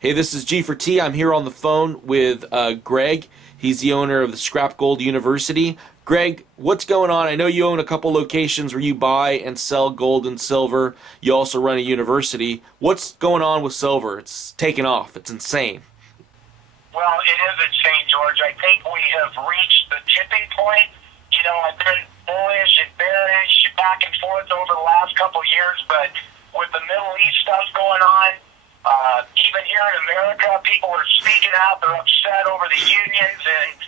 Hey, this is G for T. I'm here on the phone with Greg. He's the owner of the Scrap Gold University. Greg, what's going on? I know you own a couple locations where you buy and sell gold and silver. You also run a university. What's going on with silver? It's taken off. It's insane. Well, it is insane, George. I think we have reached the tipping point. I've been bullish and bearish, back and forth over the last couple of years, but with the Middle East stuff going on, even here in America, people are speaking out. They're upset over the unions in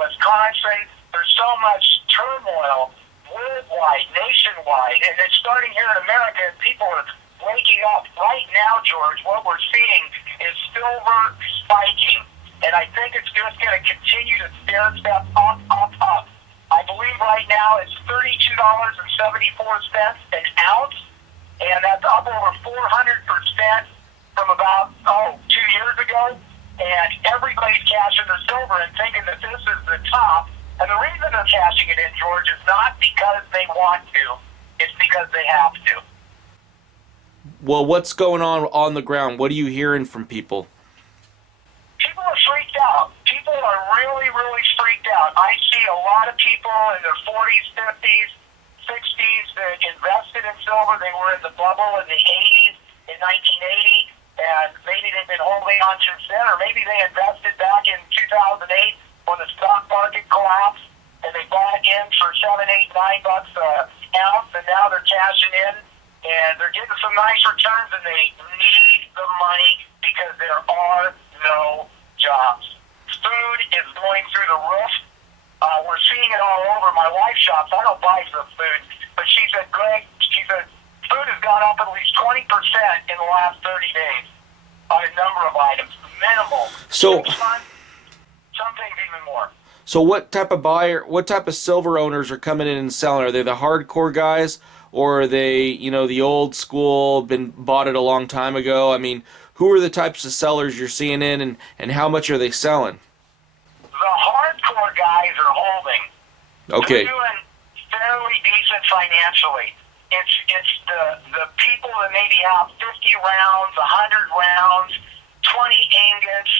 Wisconsin. There's so much turmoil worldwide, nationwide, and it's starting here in America, and people are waking up. Right now, George, what we're seeing is silver spiking, and I think it's just going to continue to stair-step up, up, up. I believe right now it's $32.74 an ounce, and that's up over 400% from about 2 years ago. And everybody's cashing their silver and thinking that this is the top. And the reason they're cashing it in, George, is not because they want to; it's because they have to. Well, what's going on the ground? What are you hearing from people? People are freaked out. People are really, really freaked out. I see a lot of people in their 40s, 50s, 60s that invested in silver. They were in the bubble in the 80s, in 1980, and maybe they've been holding on since then, or maybe they invested back in 2008 when the stock market collapsed, and they bought in for $7, $8, $9 an ounce, and now they're cashing in, and they're getting some nice returns, and they need the money because there are no jobs. Food is going through the roof. We're seeing it all over. My wife shops. I don't buy some food, but she said, Greg, food has gone up at least 20% in the last 30 days on a number of items. Minimal. So, 6 months, some things even more. so what type of silver owners are coming in and selling? Are they the hardcore guys, or are they, the old school, bought it a long time ago? I mean, who are the types of sellers you're seeing in, and how much are they selling? The hardcore guys are holding. Okay. They're doing fairly decent financially. It's the people that maybe have 50 rounds, 100 rounds, 20 ingots,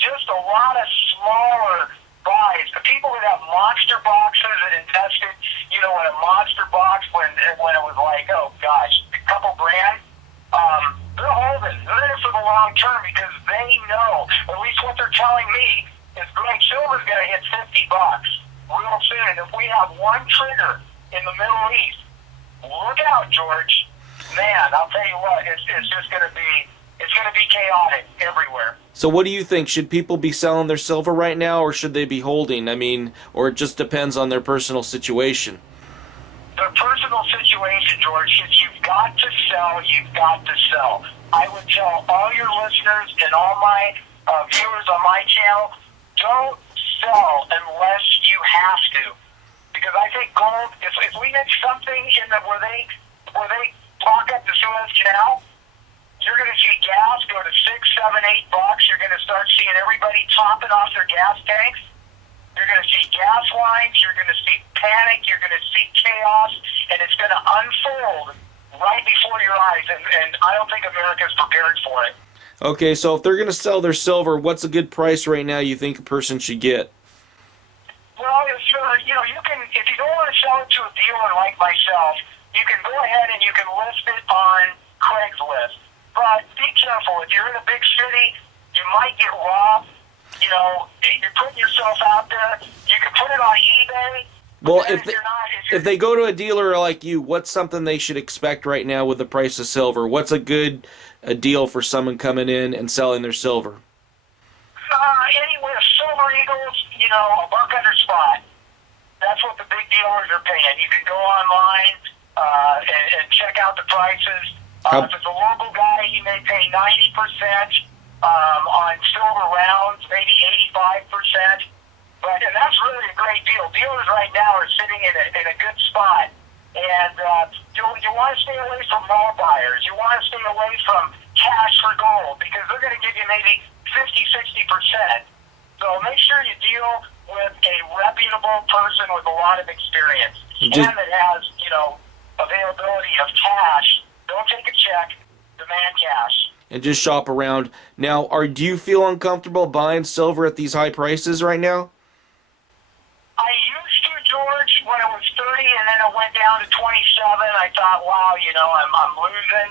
just a lot of smaller buys. The people that have monster boxes that invested, in a monster box when it was like, oh gosh, a couple grand, they're holding. They're in it for the long term because they know, at least what they're telling me, is Greg, silver's going to hit $50 real soon. If we have one trigger in the Middle East, look out, George. Man, I'll tell you what, it's just going to be chaotic everywhere. So what do you think? Should people be selling their silver right now, or should they be holding? I mean, or it just depends on their personal situation? Their personal situation, George, if you've got to sell, you've got to sell. I would tell all your listeners and all my viewers on my channel, don't sell unless you have to. Because I think gold, if we make something in where they block up the Suez Canal, you're going to see gas go to $6, $7, $8. You're going to start seeing everybody topping off their gas tanks. You're going to see gas lines. You're going to see panic. You're going to see chaos, and it's going to unfold right before your eyes. And I don't think America's prepared for it. Okay, so if they're going to sell their silver, what's a good price right now you think a person should get? Well, if you don't want to sell it to a dealer like myself, you can go ahead and you can list it on Craigslist. But be careful. If you're in a big city, you might get robbed. You're putting yourself out there. You can put it on eBay. Well, if they go to a dealer like you, what's something they should expect right now with the price of silver? What's a deal for someone coming in and selling their silver? Anywhere, Silver Eagles, a buck under spot. That's what the big dealers are paying. You can go online and check out the prices. If it's a local guy, he may pay 90% on silver rounds, maybe 85%. And that's really a great deal. Dealers right now are sitting in a good spot. And you want to stay away from mall buyers. You want to stay away from cash for gold because they're going to give you maybe 50, 60%. So make sure you deal with a reputable person with a lot of experience and that has, availability of cash. Don't take a check. Demand cash. and just shop around. Now, do you feel uncomfortable buying silver at these high prices right now? I used to, George, when it was 30, and then it went down to 27. I thought, wow, I'm losing,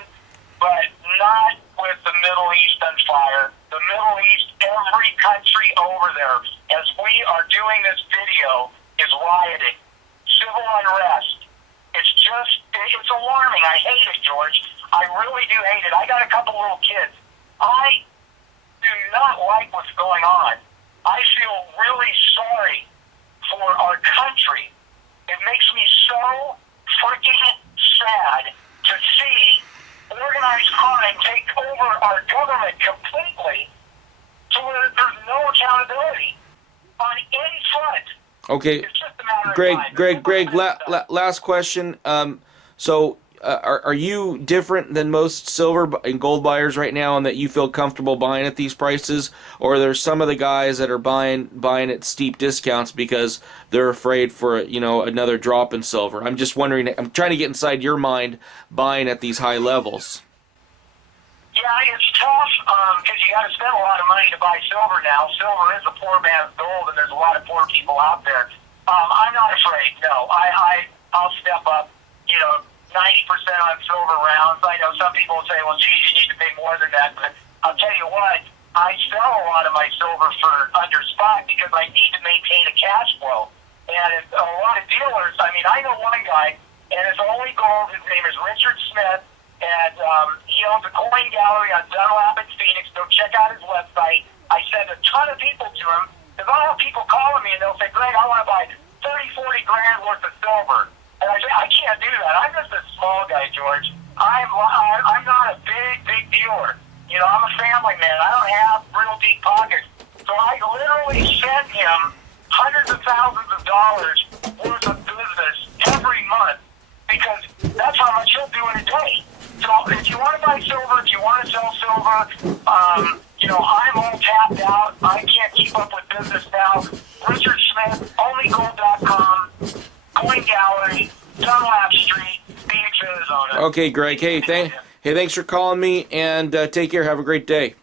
but not with the Middle East on fire. The Middle East, every country over there, as we are doing this video, is rioting. Civil unrest. It's alarming. I hate it, George. I really do hate it. I got a couple little kids. I do not like what's going on. I feel really sorry for our country. It makes me so freaking sad to see organized crime take over our government completely to where there's no accountability on any front. Okay, It's just a matter of Greg, time. last question. So, are you different than most silver and gold buyers right now in that you feel comfortable buying at these prices? Or are there some of the guys that are buying at steep discounts because they're afraid for, another drop in silver? I'm just wondering, I'm trying to get inside your mind buying at these high levels. Yeah, it's tough because you got to spend a lot of money to buy silver now. Silver is a poor man's gold, and there's a lot of poor people out there. I'm not afraid. No, I'll step up. 90% on silver rounds. I know some people will say, "Well, geez, you need to pay more than that." But I'll tell you what, I sell a lot of my silver for under spot because I need to maintain a cash flow. And it's a lot of dealers. I mean, I know one guy, and his only gold. His name is Richard Smith. And he owns a coin gallery on Dunlap in Phoenix. Go check out his website. I send a ton of people to him because I have people calling me and they'll say, "Greg, I want to buy 30, 40 grand worth of silver." And I say, "I can't do that. I'm just a small guy, George. I'm not a big dealer. I'm a family man. I don't have real deep pockets." So I literally send him hundreds of thousands of dollars worth of business every month because that's how much he'll do in a day. So if you want to buy silver, if you want to sell silver, I'm all tapped out. I can't keep up with business now. Richard Smith, onlygold.com, Coin Gallery, Dunlap Street, Phoenix, Arizona. Okay, Greg. Hey, thanks for calling me, and take care. Have a great day.